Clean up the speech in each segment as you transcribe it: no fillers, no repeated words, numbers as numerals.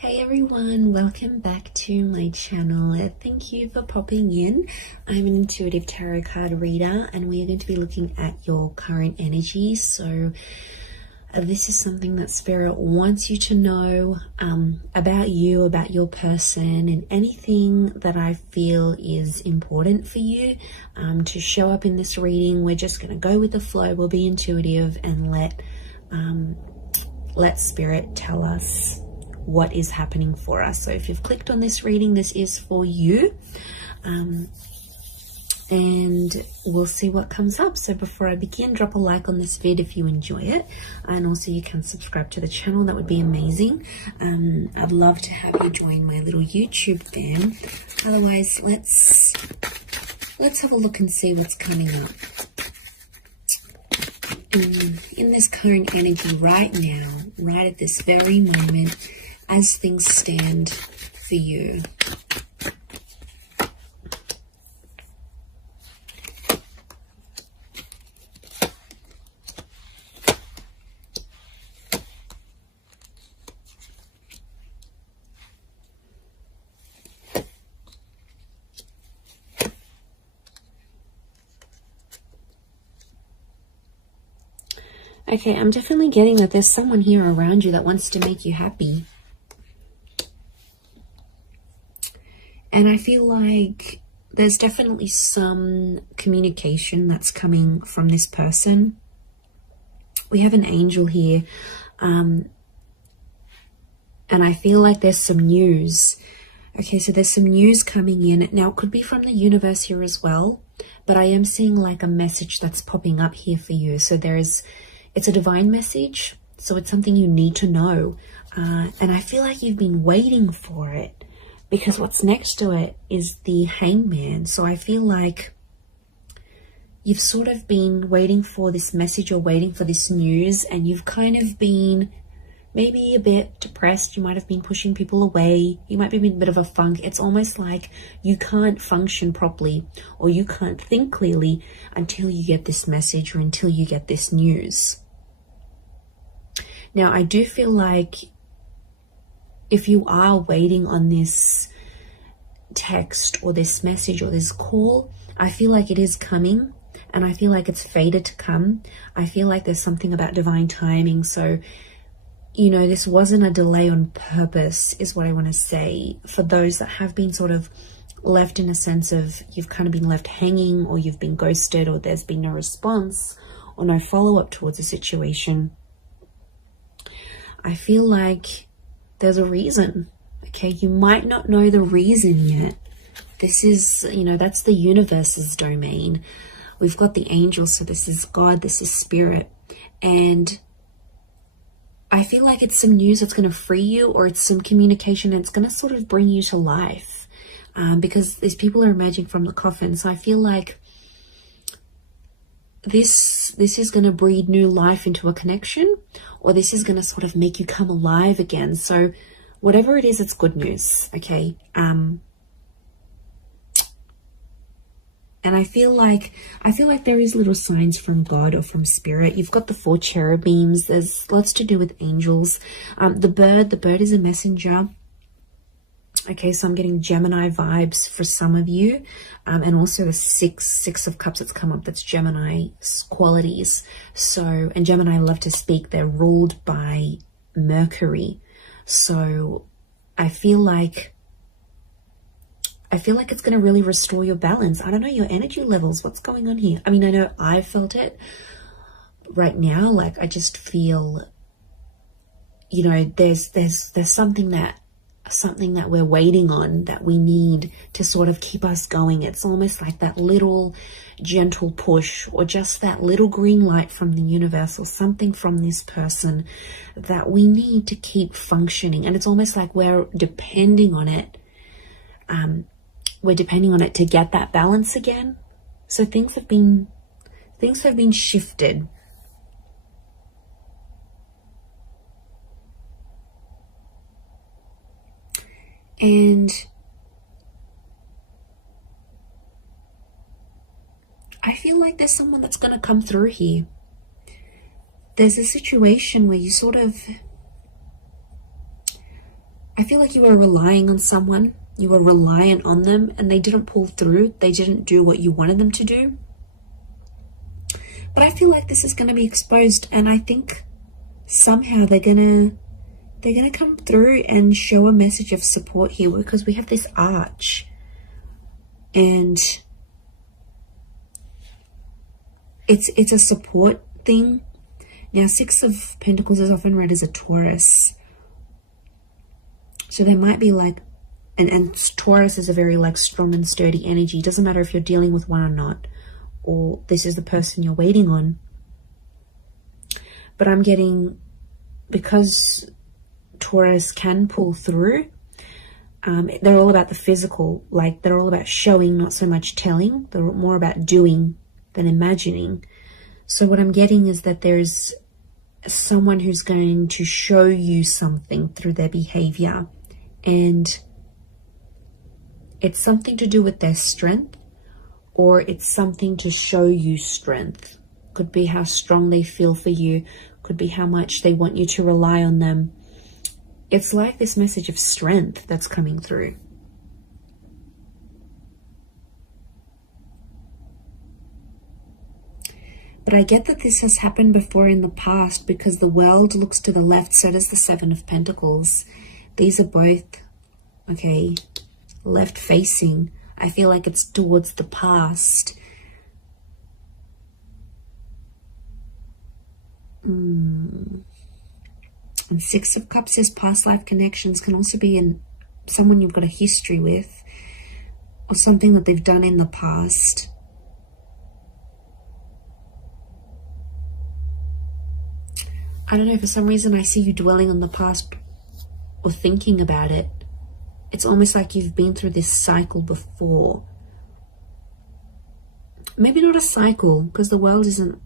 Hey everyone, welcome back to my channel. Thank you for popping in. I'm an intuitive tarot card reader and we are going to be looking at your current energy. So this is something that Spirit wants you to know about you, about your person, and anything that I feel is important for you to show up in this reading. We're just going to go with the flow. We'll be intuitive and let Spirit tell us what is happening for us. So if you've clicked on this reading, this is for you, and we'll see what comes up. So before I begin, drop a like on this vid if you enjoy it, and also you can subscribe to the channel. That would be amazing. I'd love to have you join my little YouTube fam. Otherwise, let's have a look and see what's coming up in this current energy right now, right at this very moment, as things stand for you. Okay, I'm definitely getting that there's someone here around you that wants to make you happy. And I feel like there's definitely some communication that's coming from this person. We have an angel here. And I feel like there's some news. Okay, so there's some news coming in. Now, it could be from the universe here as well. But I am seeing like a message that's popping up here for you. So it's a divine message. So it's something you need to know. And I feel like you've been waiting for it, because what's next to it is the Hangman. So I feel like you've sort of been waiting for this message or waiting for this news, and you've kind of been maybe a bit depressed. You might have been pushing people away. You might be in a bit of a funk. It's almost like you can't function properly or you can't think clearly until you get this message or until you get this news. Now, I do feel like if you are waiting on this text or this message or this call, I feel like it is coming, and I feel like it's fated to come. I feel like there's something about divine timing. So, you know, this wasn't a delay on purpose, is what I want to say. For those that have been sort of left in a sense of you've kind of been left hanging, or you've been ghosted, or there's been no response or no follow-up towards a situation, I feel like there's a reason. Okay, you might not know the reason yet. This is, you know, that's the universe's domain. We've got the angels, so this is God, this is Spirit. And I feel like it's some news that's going to free you, or it's some communication and it's going to sort of bring you to life. Because these people are emerging from the coffin. So I feel like this is going to breathe new life into a connection, or this is going to sort of make you come alive again. So whatever it is, it's good news. Okay. And I feel like there is little signs from God or from Spirit. You've got the 4 cherubims. There's lots to do with angels. The bird is a messenger. Okay, so I'm getting Gemini vibes for some of you, and also the six of cups that's come up. That's Gemini qualities. So, and Gemini love to speak. They're ruled by Mercury. So I feel like it's going to really restore your balance. I don't know your energy levels. What's going on here? I mean, I know I felt it right now. Like, I just feel, you know, there's something that we're waiting on, that we need to sort of keep us going. It's almost like that little gentle push, or just that little green light from the universe, or something from this person that we need to keep functioning. And it's almost like we're depending on it. We're depending on it to get that balance again. So things have been shifted. And I feel like there's someone that's going to come through here. There's a situation where you sort of, I feel like you were relying on someone, you were reliant on them, and they didn't pull through. They didn't do what you wanted them to do. But I feel like this is going to be exposed, and I think somehow they're gonna come through and show a message of support here, because we have this arch, and it's a support thing. Now, Six of Pentacles is often read as a Taurus, so there might be like, and Taurus is a very like strong and sturdy energy. It doesn't matter if you're dealing with one or not, or this is the person you're waiting on. But I'm getting, because Taurus can pull through, they're all about the physical, like they're all about showing, not so much telling. They're more about doing than imagining. So what I'm getting is that there's someone who's going to show you something through their behavior, and it's something to do with their strength, or it's something to show you strength. Could be how strong they feel for you, could be how much they want you to rely on them. It's like this message of strength that's coming through. But I get that this has happened before in the past, because the world looks to the left, so does the Seven of Pentacles. These are both, okay, left facing. I feel like it's towards the past. And Six of Cups is past life connections. Can also be in someone you've got a history with, or something that they've done in the past. I don't know, for some reason I see you dwelling on the past or thinking about it. It's almost like you've been through this cycle before. Maybe not a cycle, because the world isn't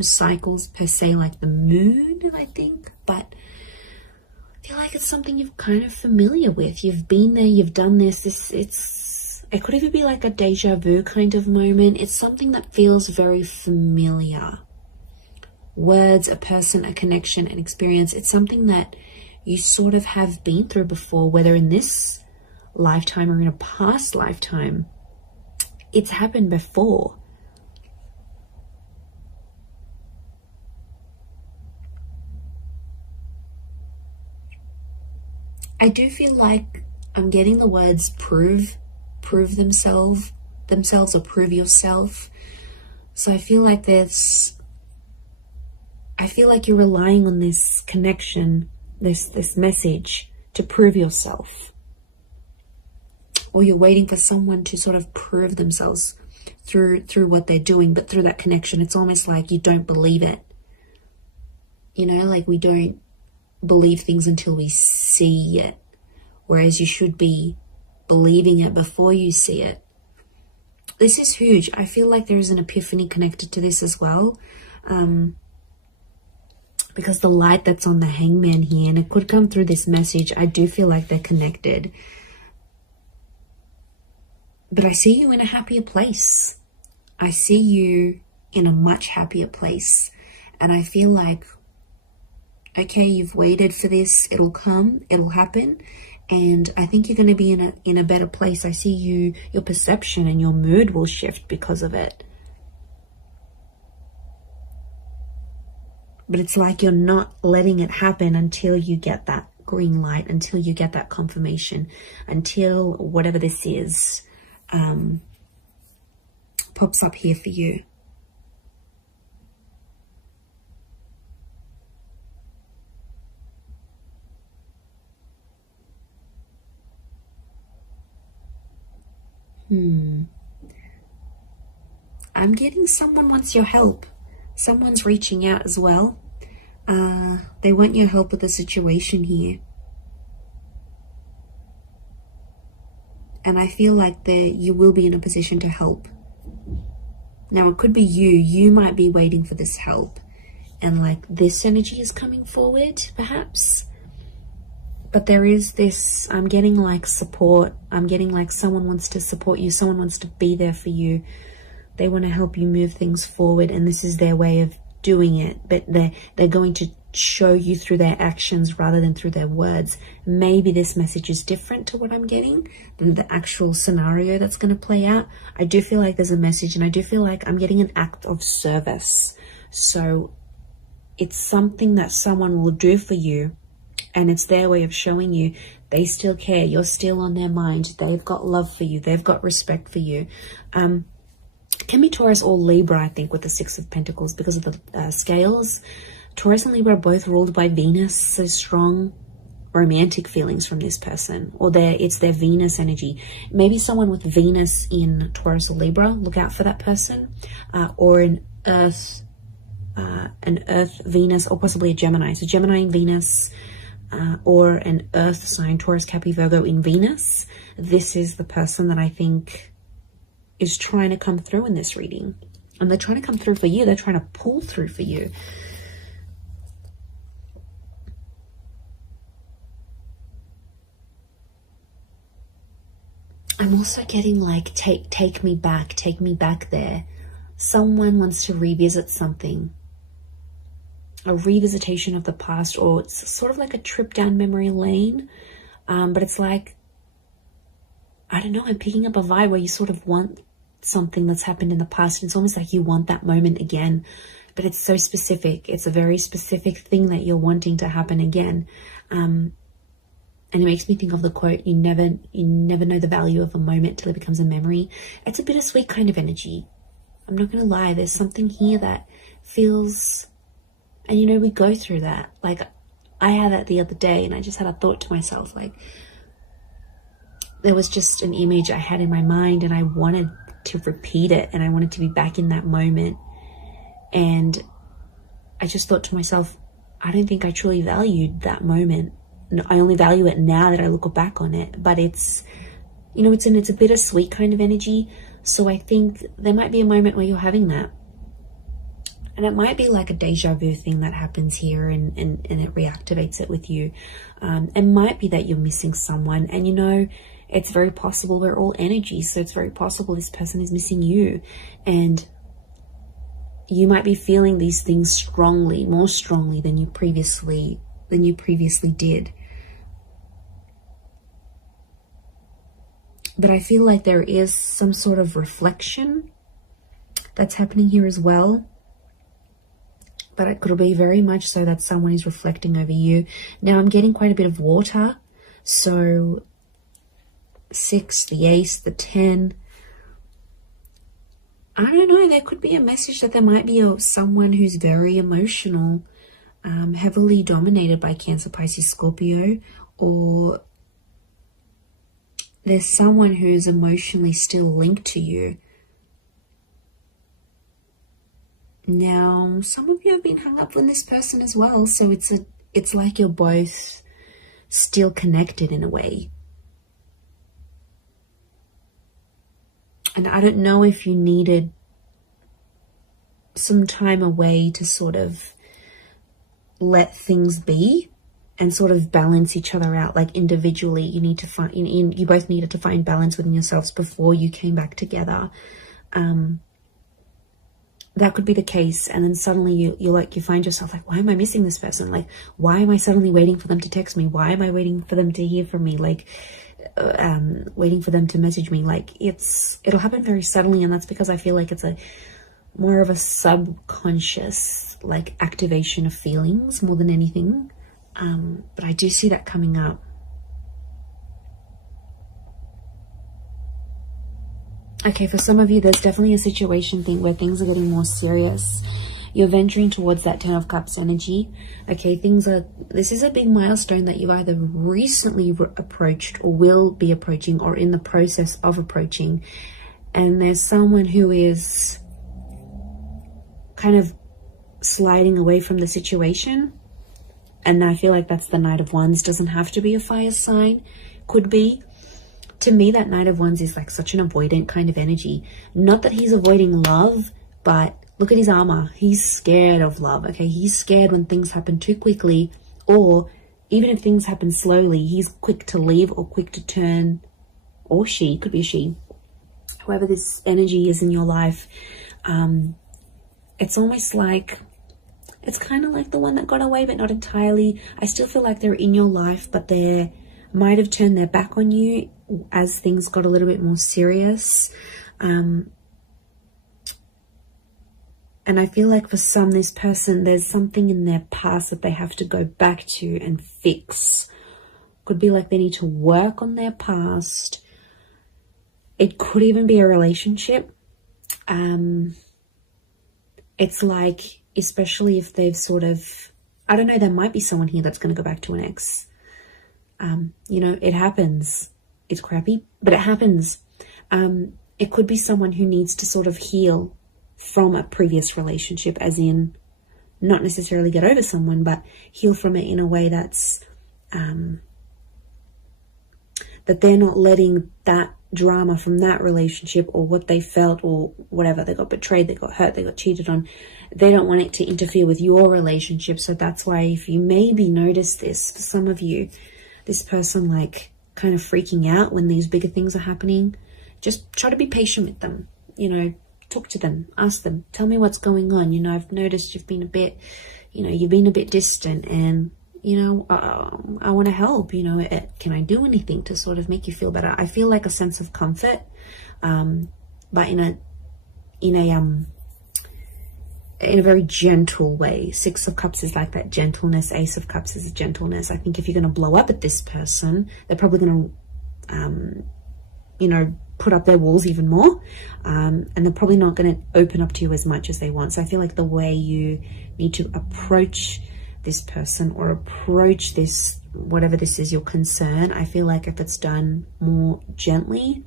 cycles per se, like the moon, I think. But I feel like it's something you're kind of familiar with. You've been there, you've done this. It could even be like a deja vu kind of moment. It's something that feels very familiar. Words, a person, a connection, an experience. It's something that you sort of have been through before, whether in this lifetime or in a past lifetime. It's happened before. I do feel like I'm getting the words prove themselves or prove yourself. So I feel like you're relying on this connection, this message to prove yourself. Or you're waiting for someone to sort of prove themselves through what they're doing, but through that connection, it's almost like you don't believe it. You know, like we don't believe things until we see it, whereas you should be believing it before you see it. This is huge. I feel like there is an epiphany connected to this as well. Because the light that's on the Hangman here, and it could come through this message, I do feel like they're connected. But I see you in a happier place. I see you in a much happier place. And I feel like, okay, you've waited for this, it'll come, it'll happen. And I think you're going to be in a better place. I see your perception and your mood will shift because of it. But it's like you're not letting it happen until you get that green light, until you get that confirmation, until whatever this is pops up here for you. I'm getting someone wants your help. Someone's reaching out as well. They want your help with the situation here. And I feel like you will be in a position to help. Now, it could be you might be waiting for this help. And like this energy is coming forward, perhaps. But there is this, I'm getting like support. I'm getting like someone wants to support you. Someone wants to be there for you. They want to help you move things forward, and this is their way of doing it. But they're going to show you through their actions rather than through their words. Maybe this message is different to what I'm getting than the actual scenario that's going to play out. I do feel like there's a message, and I do feel like I'm getting an act of service. So it's something that someone will do for you, and it's their way of showing you they still care. You're still on their mind. They've got love for you. They've got respect for you. Can be Taurus or Libra, I think, with the Six of Pentacles because of the scales. Taurus and Libra are both ruled by Venus, so strong romantic feelings from this person, or it's their Venus energy. Maybe someone with Venus in Taurus or Libra, look out for that person, or an Earth Venus, or possibly a Gemini. So Gemini in Venus, or an Earth sign, Taurus, Capricorn, Virgo in Venus. This is the person that I think is trying to come through in this reading, and they're trying to come through for you. They're trying to pull through for you. I'm also getting like, take me back there. Someone wants to revisit something, a revisitation of the past, or it's sort of like a trip down memory lane. But it's like, I don't know, I'm picking up a vibe where you sort of want something that's happened in the past. It's almost like you want that moment again, but it's so specific. It's a very specific thing that you're wanting to happen again. And it makes me think of the quote, you never know the value of a moment till it becomes a memory. It's a bittersweet kind of energy. I'm not going to lie. There's something here that feels, and you know, we go through that. Like, I had that the other day, and I just had a thought to myself, like, there was just an image I had in my mind, and I wanted to repeat it, and I wanted to be back in that moment. And I just thought to myself, I don't think I truly valued that moment. I only value it now that I look back on it. But it's, you know, it's a bittersweet kind of energy. So I think there might be a moment where you're having that. And it might be like a deja vu thing that happens here, and it reactivates it with you. It might be that you're missing someone, and you know, it's very possible we're all energy. So it's very possible this person is missing you, and you might be feeling these things strongly, more strongly than you previously did. But I feel like there is some sort of reflection that's happening here as well. But it could be very much so that someone is reflecting over you. Now I'm getting quite a bit of water. So 6, the Ace, the 10. I don't know. There could be a message that there might be someone who's very emotional, heavily dominated by Cancer, Pisces, Scorpio, or there's someone who's emotionally still linked to you. Now, some of you have been hung up with this person as well, so it's like you're both still connected in a way. And I don't know if you needed some time away to sort of let things be and sort of balance each other out. Like individually, you need to find, you both needed to find balance within yourselves before you came back together. That could be the case. And then suddenly you find yourself like, why am I missing this person? Like, why am I suddenly waiting for them to text me? Why am I waiting for them to hear from me? Like, waiting for them to message me. Like, it'll happen very suddenly. And that's because I feel like it's more of a subconscious, like, activation of feelings more than anything. But I do see that coming up. Okay, for some of you, there's definitely a situation thing where things are getting more serious. You're venturing towards that 10 of Cups energy. Okay, this is a big milestone that you've either recently approached or will be approaching or in the process of approaching. And there's someone who is kind of sliding away from the situation. And I feel like that's the Knight of Wands. Doesn't have to be a fire sign. Could be. To me, that Knight of Wands is like such an avoidant kind of energy. Not that he's avoiding love, but look at his armor. He's scared of love, okay? He's scared when things happen too quickly, or even if things happen slowly, he's quick to leave or quick to turn, or she, could be a she. Whoever this energy is in your life, it's almost like It's kind of like the one that got away, but not entirely. I still feel like they're in your life, but they might have turned their back on you as things got a little bit more serious. And I feel like for some, this person, there's something in their past that they have to go back to and fix. Could be like they need to work on their past. It could even be a relationship. It's like, especially if they've sort of, I don't know, there might be someone here that's going to go back to an ex. You know, it happens. It's crappy, but it happens. It could be someone who needs to sort of heal from a previous relationship, as in not necessarily get over someone, but heal from it in a way that's that they're not letting that drama from that relationship or what they felt or whatever, they got betrayed, they got hurt, they got cheated on, they don't want it to interfere with your relationship. So that's why, if you maybe notice this, for some of you, this person like kind of freaking out when these bigger things are happening, just try to be patient with them. You know, talk to them, ask them, tell me what's going on. You know, I've noticed you've been a bit, you know, you've been a bit distant, and you know, I want to help. You know, can I do anything to sort of make you feel better? I feel like a sense of comfort, but in a very gentle way. Six of Cups is like that gentleness. Ace of Cups is a gentleness. I think if you're going to blow up at this person, they're probably going to, you know, put up their walls even more, and they're probably not going to open up to you as much as they want. So I feel like the way you need to approach this person or approach this, whatever this is, your concern, I feel like if it's done more gently,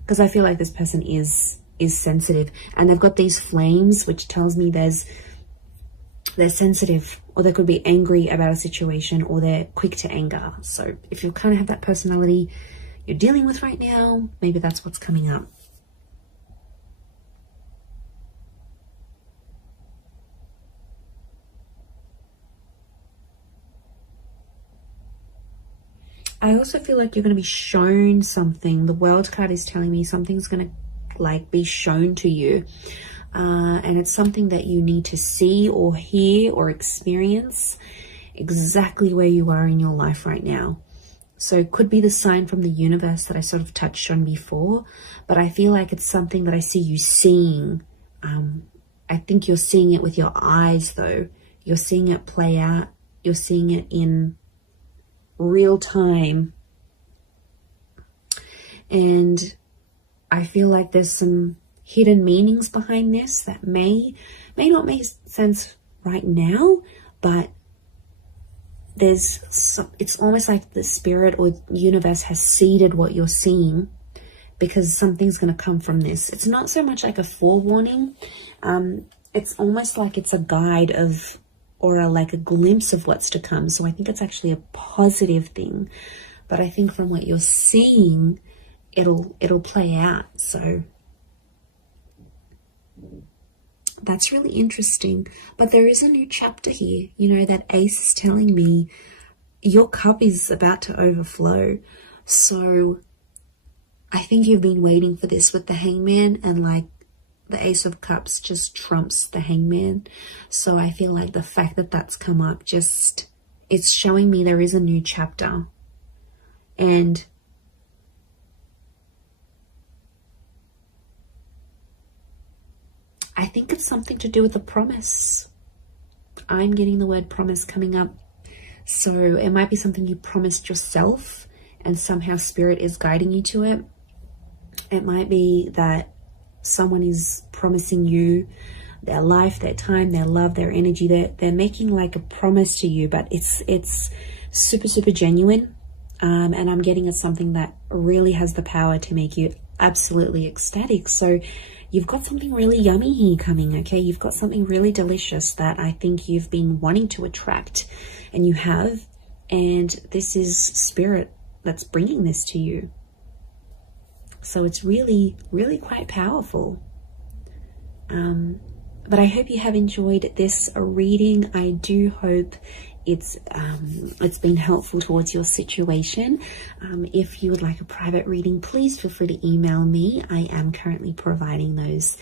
because I feel like this person is sensitive, and they've got these flames, which tells me they're sensitive, or they could be angry about a situation, or they're quick to anger. So if you kind of have that personality you're dealing with right now, maybe that's what's coming up. I also feel like you're going to be shown something. The World card is telling me something's going to like be shown to you, and it's something that you need to see or hear or experience exactly where you are in your life right now. So it could be the sign from the universe that I sort of touched on before, but I feel like it's something that I see you seeing. I think you're seeing it with your eyes though. You're seeing it play out. You're seeing it in real time. And I feel like there's some hidden meanings behind this that may not make sense right now, but it's almost like the spirit or universe has seeded what you're seeing, because something's going to come from this. It's not so much like a forewarning. It's almost like it's a guide of, or like a glimpse of what's to come. So I think it's actually a positive thing, but I think from what you're seeing, it'll play out. So that's really interesting. But there is a new chapter here. You know, that ace is telling me your cup is about to overflow. So I think you've been waiting for this with the Hangman, and like the Ace of Cups just trumps the Hangman. So I feel like the fact that that's come up, just, it's showing me there is a new chapter. And I think it's something to do with the promise. I'm getting the word promise coming up. So it might be something you promised yourself and somehow spirit is guiding you to it. It might be that someone is promising you their life, their time, their love, their energy. They're making like a promise to you, but it's super, super genuine. And I'm getting at something that really has the power to make you absolutely ecstatic. So you've got something really yummy here coming, okay? You've got something really delicious that I think you've been wanting to attract, and you have. And this is spirit that's bringing this to you. So it's really, really quite powerful. But I hope you have enjoyed this reading. I do hope it's been helpful towards your situation. If you would like a private reading, please feel free to email me. I am currently providing those.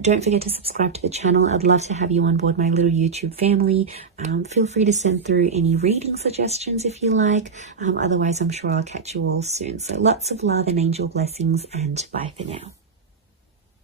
Don't forget to subscribe to the channel. I'd love to have you on board my little YouTube family. Feel free to send through any reading suggestions if you like. Otherwise, I'm sure I'll catch you all soon. So lots of love and angel blessings, and bye for now.